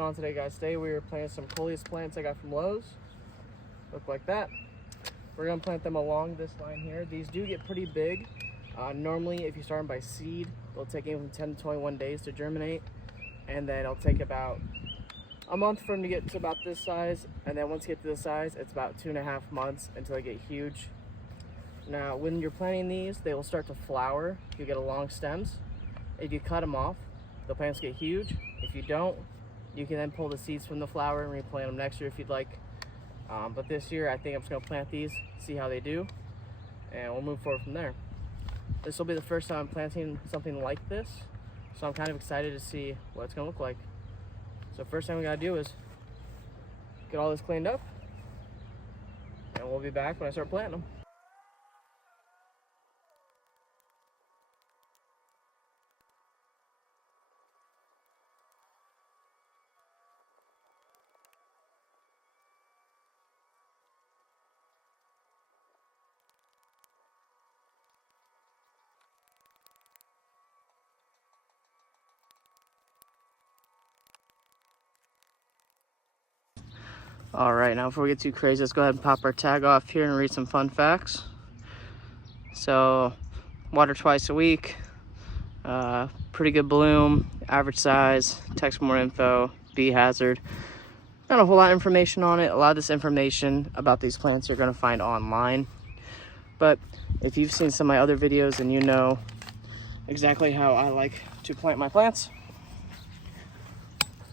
On today, guys, today we are planting some Coleus plants I got from Lowe's. Look like that. We're gonna plant them along this line here. These do get pretty big. Normally, if you start them by seed, they'll take anywhere from 10 to 21 days to germinate, and then it'll take about a month for them to get to about this size, and then once you get to this size, it's about 2.5 months until they get huge. Now, when you're planting these, they will start to flower if you get long stems. If you cut them off, the plants get huge. If you don't, you can then pull the seeds from the flower and replant them next year if you'd like. But this year, I think I'm just gonna plant these, see how they do, and we'll move forward from there. This will be the first time I'm planting something like this, so I'm kind of excited to see what it's gonna look like. So first thing we gotta do is get all this cleaned up, and we'll be back when I start planting them. All right, now before we get too crazy, let's go ahead and pop our tag off here and read some fun facts. So, water twice a week, pretty good bloom, average size, text more info, bee hazard. Not a whole lot of information on it. A lot of this information about these plants you're gonna find online. But if you've seen some of my other videos and you know exactly how I like to plant my plants.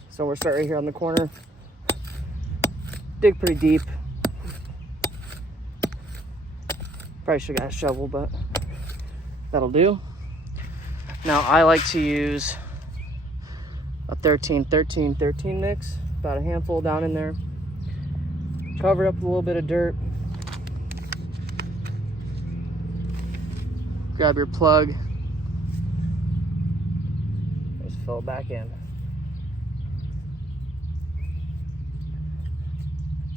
So we're starting right here on the corner. Dig pretty deep. Probably should have got a shovel, but that'll do. Now I like to use a 13-13-13 mix, about a handful down in there. Cover it up with a little bit of dirt. Grab your plug. Just fill it back in.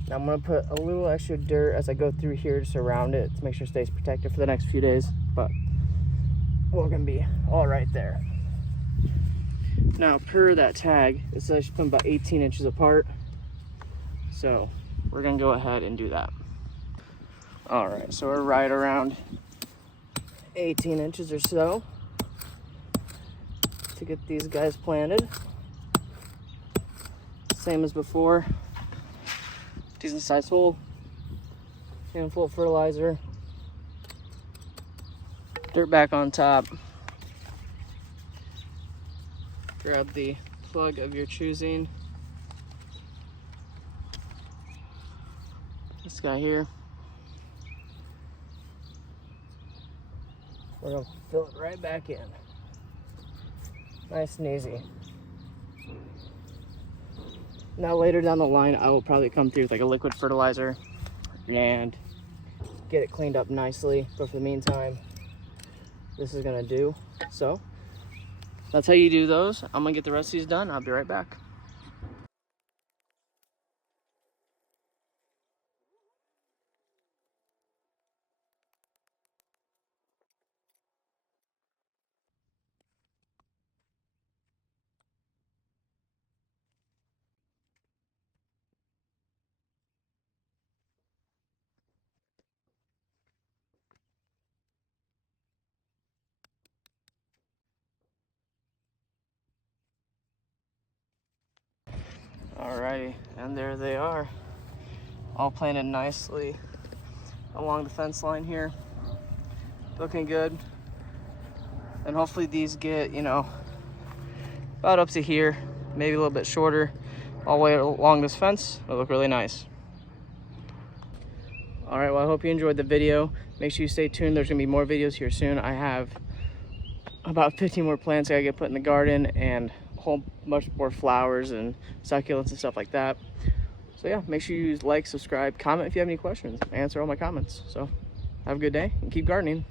Now I'm gonna put a little extra dirt as I go through here just around it to make sure it stays protected for the next few days, but we're gonna be all right there. Now per that tag, it says you put them about 18 inches apart. So we're gonna go ahead and do that. All right, so we're right around 18 inches or so to get these guys planted. Same as before. Decent sized hole, handful of fertilizer, dirt back on top. Grab the plug of your choosing. This guy here. We're gonna fill it right back in. Nice and easy. Now later down the line, I will probably come through with like a liquid fertilizer and get it cleaned up nicely. But for the meantime, this is gonna do. So that's how you do those. I'm gonna get the rest of these done. I'll be right back. Alrighty, and there they are, all planted nicely along the fence line here. Looking good. And hopefully these get, you know, about up to here, maybe a little bit shorter, all the way along this fence. It'll look really nice. All right, well, I hope you enjoyed the video. Make sure you stay tuned. There's gonna be more videos here soon. I have about 15 more plants I gotta get put in the garden, and a whole bunch more flowers and succulents and stuff like that. So yeah, make sure you like, subscribe, comment if you have any questions. I answer all my comments. So have a good day and keep gardening.